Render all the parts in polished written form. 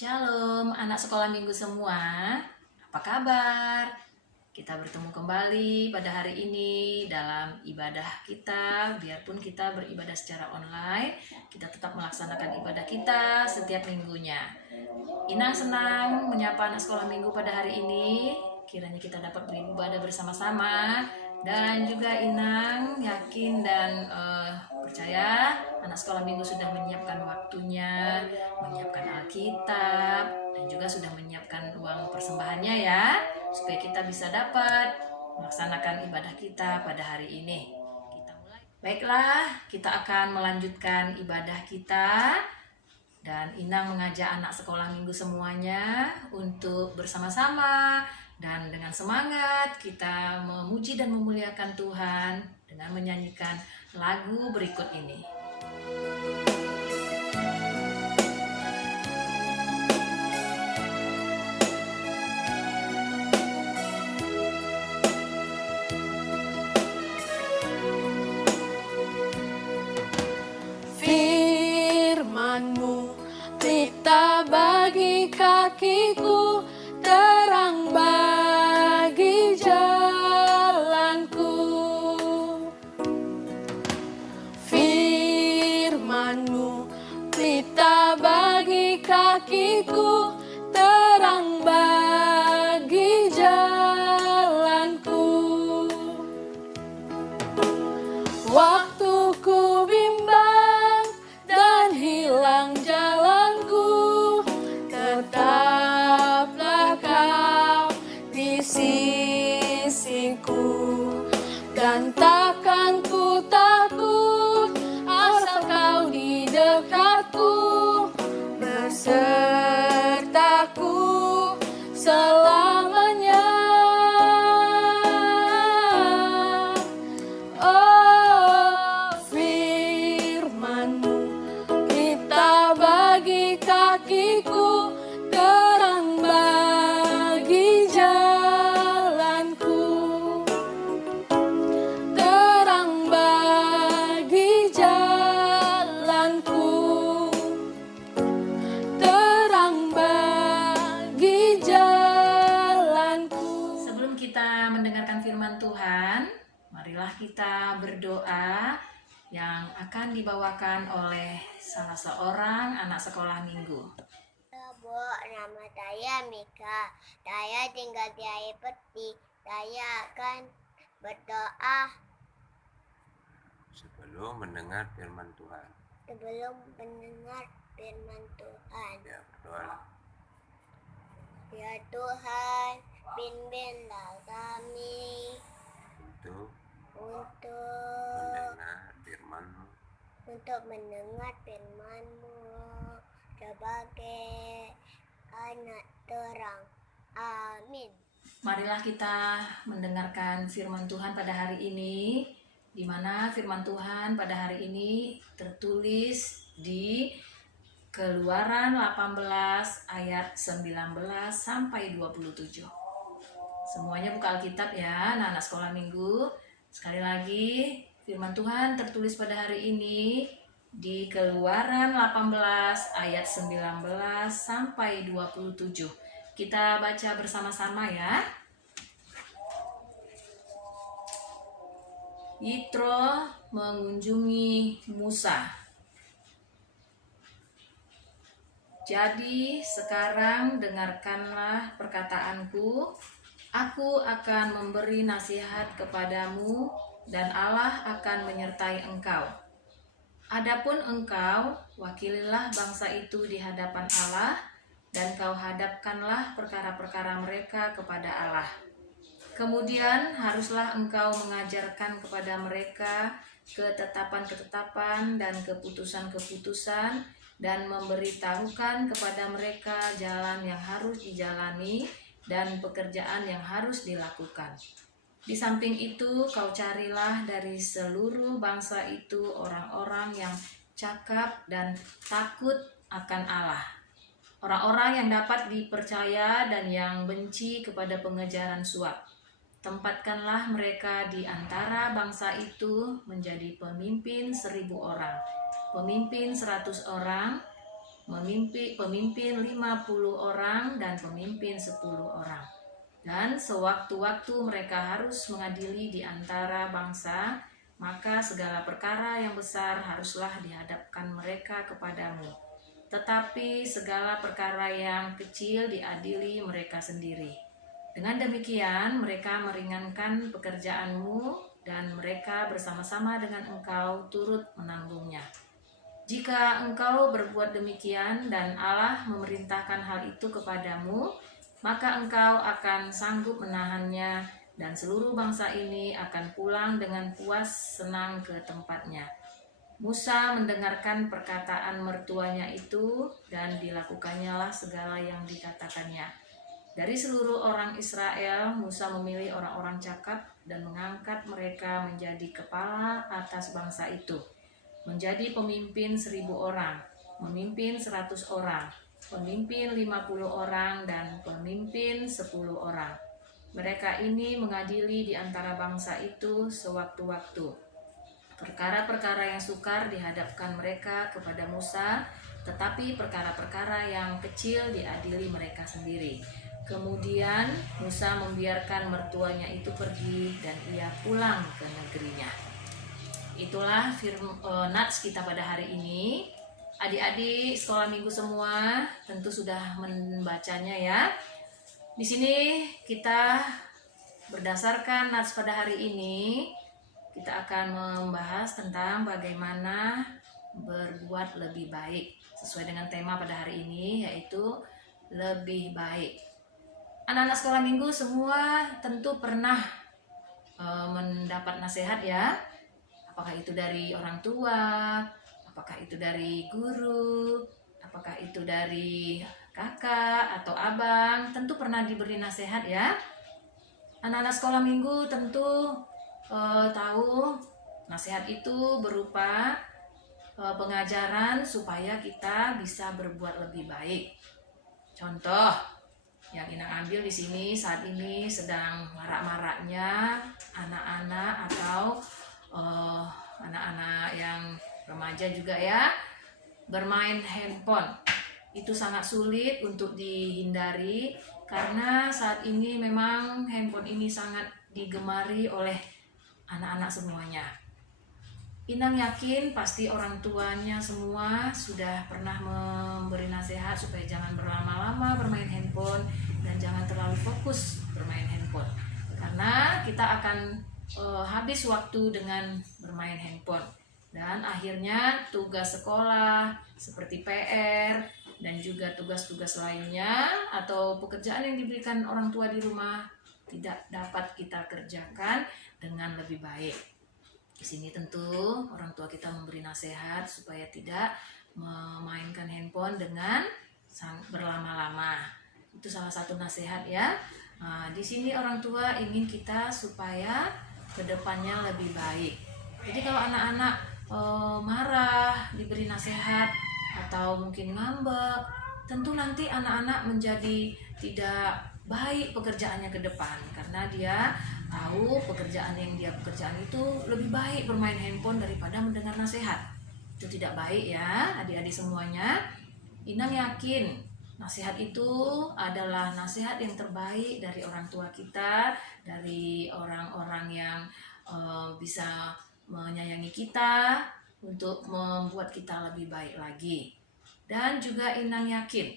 Shalom anak sekolah minggu semua, apa kabar? Kita bertemu kembali pada hari ini dalam ibadah kita. Biarpun kita beribadah secara online, kita tetap melaksanakan ibadah kita setiap minggunya. Inang senang menyapa anak sekolah minggu pada hari ini. Kiranya kita dapat beribadah bersama-sama. Dan juga Inang yakin dan percaya anak sekolah minggu sudah menyiapkan waktunya, menyiapkan Alkitab, dan juga sudah menyiapkan uang persembahannya ya, supaya kita bisa dapat melaksanakan ibadah kita pada hari ini. Kita mulai. Baiklah, kita akan melanjutkan ibadah kita. Dan Inang mengajak anak sekolah minggu semuanya untuk bersama-sama dan dengan semangat kita memuji dan memuliakan Tuhan dengan menyanyikan lagu berikut ini. Firman-Mu pelita bagi kakiku, terang bagi jalanku. Firman-Mu pelita bagi kakiku, terang bagi jalanku. Waktuku bimbang dan hilang jalanku, tetaplah Kau di sisiku, dan takkan ku takut asal Kau di dekatku, bersertaku selamanya. Oh, firman-Mu pelita bagi kakiku, terang bagi jalanku, terang bagi jalanku, terang bagi jalanku. Sebelum kita mendengarkan firman Tuhan, marilah kita berdoa yang akan dibawakan oleh salah seorang anak sekolah minggu. Bu, nama saya Mika. Saya tinggal di air peti. Saya akan berdoa sebelum mendengar firman Tuhan. sebelum mendengar firman Tuhan. Ya, berdoalah. Ya Tuhan, pimpinlah kami Untuk untuk mendengar firman-Mu mendengar firman-Mu sebagai anak terang. Amin. Marilah kita mendengarkan firman Tuhan pada hari ini, di mana firman Tuhan pada hari ini tertulis di Keluaran 18 ayat 19 sampai 27. Semuanya buka Alkitab ya, anak-anak sekolah minggu. Sekali lagi, firman Tuhan tertulis pada hari ini di Keluaran 18 ayat 19 sampai 27. Kita baca bersama-sama ya. Yitro mengunjungi Musa. Jadi sekarang dengarkanlah perkataanku. Aku akan memberi nasihat kepadamu dan Allah akan menyertai engkau. Adapun engkau, wakililah bangsa itu di hadapan Allah, dan kau hadapkanlah perkara-perkara mereka kepada Allah. Kemudian haruslah engkau mengajarkan kepada mereka ketetapan-ketetapan dan keputusan-keputusan, dan memberitahukan kepada mereka jalan yang harus dijalani dan pekerjaan yang harus dilakukan. Di samping itu, kau carilah dari seluruh bangsa itu orang-orang yang cakap dan takut akan Allah, orang-orang yang dapat dipercaya dan yang benci kepada pengejaran suap. Tempatkanlah mereka di antara bangsa itu menjadi pemimpin 1.000 orang, pemimpin 100 orang, pemimpin 50 orang dan pemimpin 10 orang. Dan sewaktu-waktu mereka harus mengadili di antara bangsa, maka segala perkara yang besar haruslah dihadapkan mereka kepadamu. Tetapi segala perkara yang kecil diadili mereka sendiri. Dengan demikian mereka meringankan pekerjaanmu dan mereka bersama-sama dengan engkau turut menanggungnya. Jika engkau berbuat demikian dan Allah memerintahkan hal itu kepadamu, maka engkau akan sanggup menahannya dan seluruh bangsa ini akan pulang dengan puas senang ke tempatnya. Musa mendengarkan perkataan mertuanya itu dan dilakukannya segala yang dikatakannya. Dari seluruh orang Israel, Musa memilih orang-orang cakap dan mengangkat mereka menjadi kepala atas bangsa itu. Menjadi pemimpin 1.000 orang, memimpin 100 orang, pemimpin 50 orang, dan pemimpin 10 orang. Mereka ini mengadili di antara bangsa itu sewaktu-waktu. Perkara-perkara yang sukar dihadapkan mereka kepada Musa, tetapi perkara-perkara yang kecil diadili mereka sendiri. Kemudian Musa membiarkan mertuanya itu pergi dan ia pulang ke negerinya. Itulah nats kita pada hari ini. Adik-adik sekolah minggu semua tentu sudah membacanya ya. Di sini kita berdasarkan nats pada hari ini, kita akan membahas tentang bagaimana berbuat lebih baik sesuai dengan tema pada hari ini, yaitu lebih baik. Anak-anak sekolah minggu semua tentu pernah mendapat nasihat ya. Apakah itu dari orang tua, apakah itu dari guru, apakah itu dari kakak atau abang, tentu pernah diberi nasihat ya. Anak-anak sekolah minggu tentu tahu nasihat itu berupa pengajaran supaya kita bisa berbuat lebih baik. Contoh yang Inang ambil di sini saat ini sedang marak-maraknya anak-anak atau anak-anak yang remaja juga ya, bermain handphone. Itu sangat sulit untuk dihindari karena saat ini memang handphone ini sangat digemari oleh anak-anak semuanya. Inang yakin pasti orang tuanya semua sudah pernah memberi nasihat supaya jangan berlama-lama bermain handphone dan jangan terlalu fokus bermain handphone. Karena kita akan habis waktu dengan bermain handphone dan akhirnya tugas sekolah seperti PR dan juga tugas-tugas lainnya atau pekerjaan yang diberikan orang tua di rumah tidak dapat kita kerjakan dengan lebih baik. Di sini tentu orang tua kita memberi nasihat supaya tidak memainkan handphone dengan berlama-lama. Itu salah satu nasihat ya. Nah, di sini orang tua ingin kita supaya kedepannya lebih baik. Jadi kalau anak-anak marah, diberi nasihat atau mungkin ngambek, tentu nanti anak-anak menjadi tidak baik pekerjaannya ke depan karena dia tahu pekerjaan yang dia pekerjaan itu lebih baik bermain handphone daripada mendengar nasihat. Itu tidak baik ya adik-adik semuanya. Inang yakin nasihat itu adalah nasihat yang terbaik dari orang tua kita, dari orang-orang yang bisa menyayangi kita untuk membuat kita lebih baik lagi. Dan juga Inang yakin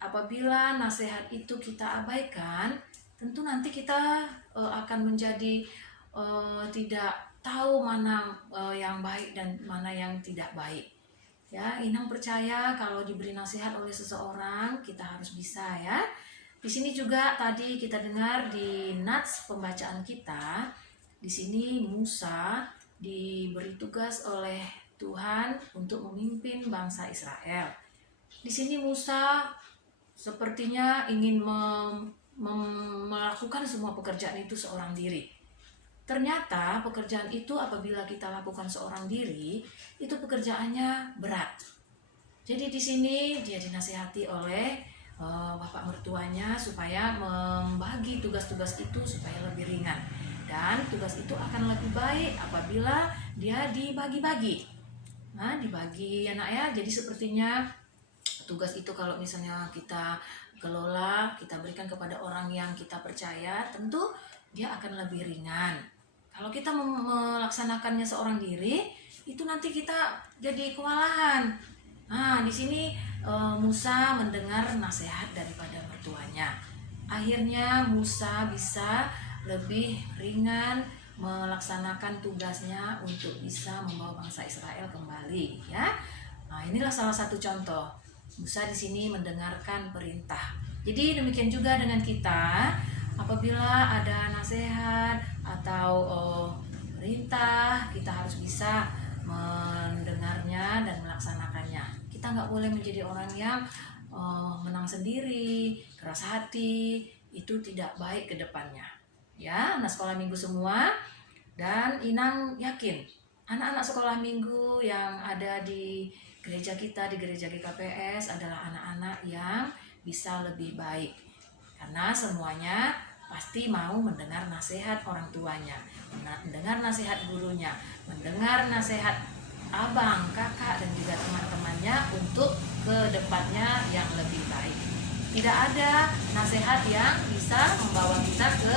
apabila nasihat itu kita abaikan, tentu nanti kita akan menjadi tidak tahu mana yang baik dan mana yang tidak baik. Ya, Inang percaya kalau diberi nasihat oleh seseorang, kita harus bisa ya. Di sini juga tadi kita dengar di nats pembacaan kita, di sini Musa diberi tugas oleh Tuhan untuk memimpin bangsa Israel. Di sini Musa sepertinya ingin melakukan semua pekerjaan itu seorang diri. Ternyata pekerjaan itu apabila kita lakukan seorang diri, itu pekerjaannya berat. Jadi di sini dia dinasihati oleh bapak mertuanya supaya membagi tugas-tugas itu supaya lebih ringan. Dan tugas itu akan lebih baik apabila dia dibagi-bagi. Nah, dibagi anak ya. Jadi sepertinya tugas itu kalau misalnya kita kelola, kita berikan kepada orang yang kita percaya, tentu dia akan lebih ringan. Kalau kita melaksanakannya seorang diri, itu nanti kita jadi kewalahan. Nah, di sini Musa mendengar nasihat daripada mertuanya. Akhirnya Musa bisa lebih ringan melaksanakan tugasnya untuk bisa membawa bangsa Israel kembali, ya. Nah, inilah salah satu contoh. Musa di sini mendengarkan perintah. Jadi demikian juga dengan kita, apabila ada nasihat atau perintah, kita harus bisa mendengarnya dan melaksanakannya. Kita nggak boleh menjadi orang yang menang sendiri, keras hati. Itu tidak baik ke depannya. Ya, anak sekolah minggu semua. Dan Inang yakin anak-anak sekolah minggu yang ada di gereja kita, di gereja GKPS adalah anak-anak yang bisa lebih baik. Karena semuanya pasti mau mendengar nasihat orang tuanya, mendengar nasihat gurunya, mendengar nasihat abang, kakak, dan juga teman-temannya untuk ke depannya yang lebih baik. Tidak ada nasihat yang bisa membawa kita ke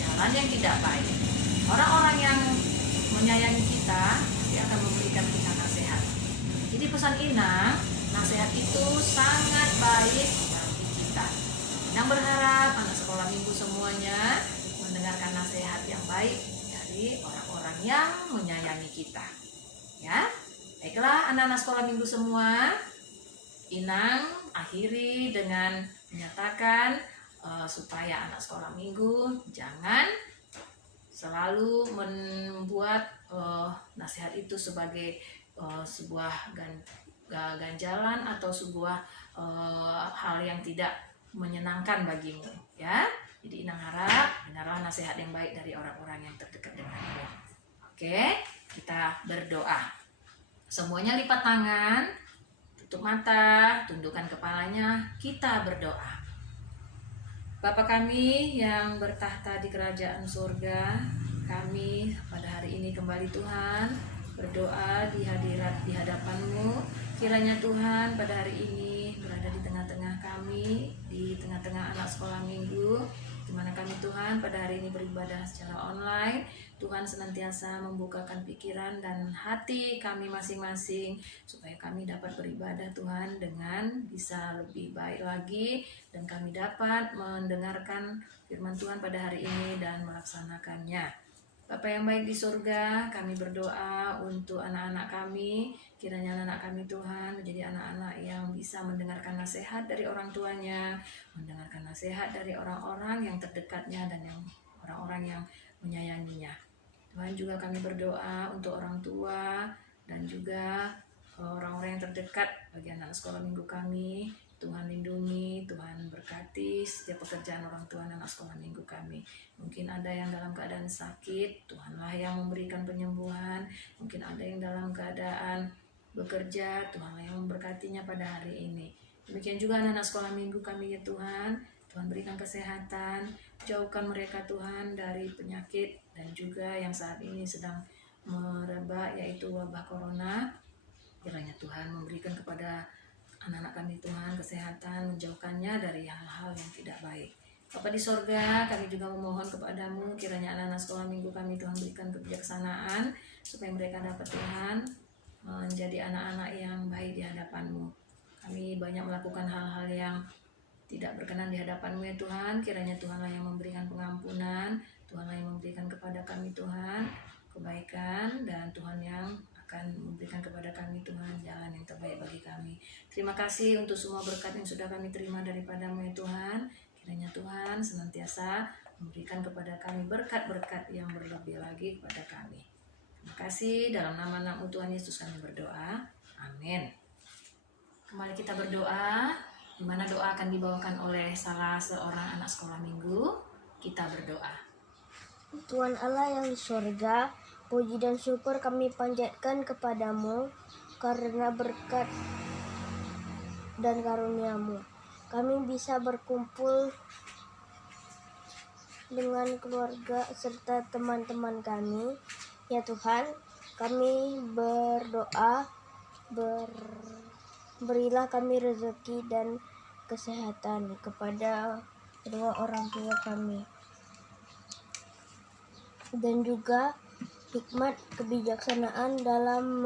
jalan yang tidak baik. Orang-orang yang menyayangi kita, dia akan memberikan kita nasihat. Jadi pesan Inang, nasihat itu sangat baik bagi kita. Inang berharap anak sekolah minggu semuanya mendengarkan nasihat yang baik dari orang-orang yang menyayangi kita. Ya, baiklah anak-anak sekolah minggu semua, Inang akhiri dengan menyatakan supaya anak sekolah minggu jangan selalu membuat nasihat itu sebagai sebuah ganjalan atau sebuah hal yang tidak menyenangkan bagimu, ya. Jadi Inang harap dengarlah nasihat yang baik dari orang-orang yang terdekat denganmu. Oke, kita berdoa. Semuanya lipat tangan, tutup mata, tundukkan kepalanya, kita berdoa. Bapa kami yang bertahta di kerajaan surga, kami pada hari ini kembali Tuhan berdoa di hadapan-Mu. Kiranya Tuhan pada hari ini berada di tengah-tengah kami, di tengah-tengah anak sekolah minggu, di mana kami Tuhan pada hari ini beribadah secara online. Tuhan senantiasa membukakan pikiran dan hati kami masing-masing supaya kami dapat beribadah Tuhan dengan bisa lebih baik lagi, dan kami dapat mendengarkan firman Tuhan pada hari ini dan melaksanakannya. Bapa yang baik di surga, kami berdoa untuk anak-anak kami. Kiranya anak-anak kami Tuhan menjadi anak-anak yang bisa mendengarkan nasihat dari orang tuanya, mendengarkan nasihat dari orang-orang yang terdekatnya dan yang orang-orang yang menyayanginya. Tuhan, juga kami berdoa untuk orang tua dan juga orang-orang yang terdekat bagi anak sekolah minggu kami. Tuhan lindungi, Tuhan berkati setiap pekerjaan orang tua anak sekolah minggu kami. Mungkin ada yang dalam keadaan sakit, Tuhanlah yang memberikan penyembuhan. Mungkin ada yang dalam keadaan bekerja, Tuhanlah yang memberkatinya pada hari ini. Demikian juga anak sekolah minggu kami ya Tuhan. Tuhan berikan kesehatan, jauhkan mereka Tuhan dari penyakit dan juga yang saat ini sedang merebak yaitu wabah corona. Kiranya Tuhan memberikan kepada anak-anak kami Tuhan kesehatan, menjauhkannya dari hal-hal yang tidak baik. Bapa di sorga, kami juga memohon kepadamu, kiranya anak-anak sekolah minggu kami Tuhan berikan kebijaksanaan, supaya mereka dapat Tuhan menjadi anak-anak yang baik di hadapan-Mu. Kami banyak melakukan hal-hal yang tidak berkenan di hadapan-Mu ya Tuhan. Kiranya Tuhanlah yang memberikan pengampunan, Tuhanlah yang memberikan kepada kami Tuhan kebaikan, dan Tuhan yang akan memberikan kepada kami Tuhan jalan yang terbaik bagi kami. Terima kasih untuk semua berkat yang sudah kami terima daripada-Mu ya Tuhan. Kiranya Tuhan senantiasa memberikan kepada kami berkat-berkat yang berlebih lagi kepada kami. Terima kasih, dalam nama Tuhan Yesus kami berdoa. Amin. Kembali kita berdoa, di mana doa akan dibawakan oleh salah seorang anak sekolah minggu. Kita berdoa. Tuhan Allah yang di surga, puji dan syukur kami panjatkan kepadamu karena berkat dan karunia-Mu. Kami bisa berkumpul dengan keluarga serta teman-teman kami. Ya Tuhan, kami berdoa berilah kami rezeki dan kesehatan kepada kedua orang tua kami. Dan juga hikmat kebijaksanaan dalam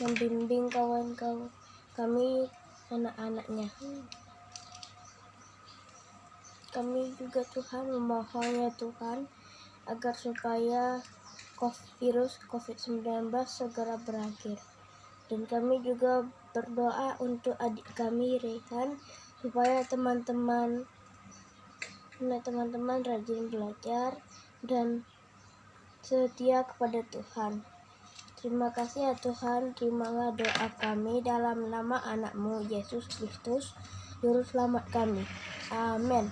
membimbing kawan-kawan kami, anak-anaknya. Kami juga Tuhan memohon ya Tuhan agar supaya virus COVID-19 segera berakhir. Dan kami juga berdoa untuk adik kami Rehan supaya teman-teman rajin belajar dan setia kepada Tuhan. Terima kasih ya Tuhan, terimalah doa kami dalam nama anak-Mu Yesus Kristus, Juru Selamat kami. Amin.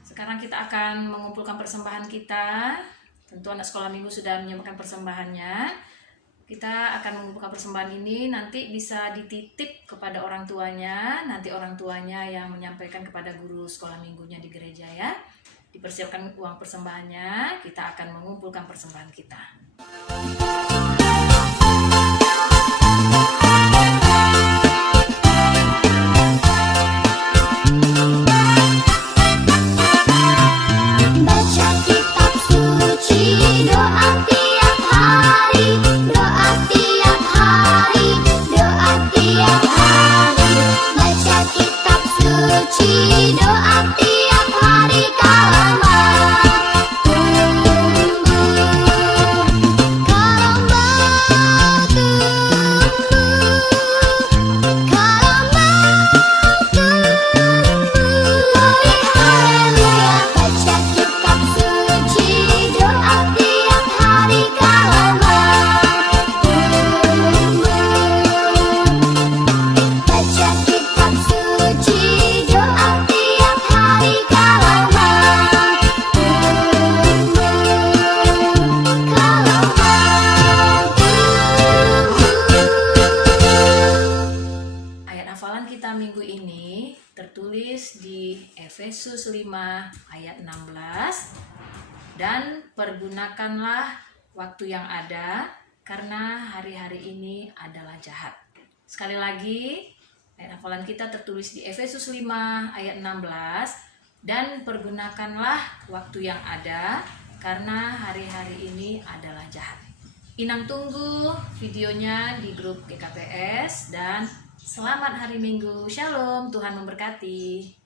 Sekarang kita akan mengumpulkan persembahan kita. Tentu anak sekolah minggu sudah menyiapkan persembahannya. Kita akan mengumpulkan persembahan ini, nanti bisa dititip kepada orang tuanya. Nanti orang tuanya yang menyampaikan kepada guru sekolah minggunya di gereja ya. Dipersiapkan uang persembahannya, kita akan mengumpulkan persembahan kita. Baca kitab suci, doa tiap hari, doa tiap hari, doa tiap hari. Baca kitab suci, doa tiap hari kalau mau tumbuh, kalau mau tumbuh, kalau mau tumbuh. Haleluya, baca kitab suci, doa tiap hari kalau mau tumbuh. Baca kitab suci, doa tiap hari kalau mau tumbuh, kalau mau tumbuh. Ayat hafalan kita minggu ini tertulis di Efesus 5 ayat 16. Dan pergunakanlah waktu yang ada, karena hari-hari ini adalah jahat. Sekali lagi, ayat hafalan kita tertulis di Efesus 5 ayat 16. Dan pergunakanlah waktu yang ada, karena hari-hari ini adalah jahat. Inang tunggu videonya di grup GKPS dan selamat hari Minggu. Shalom, Tuhan memberkati.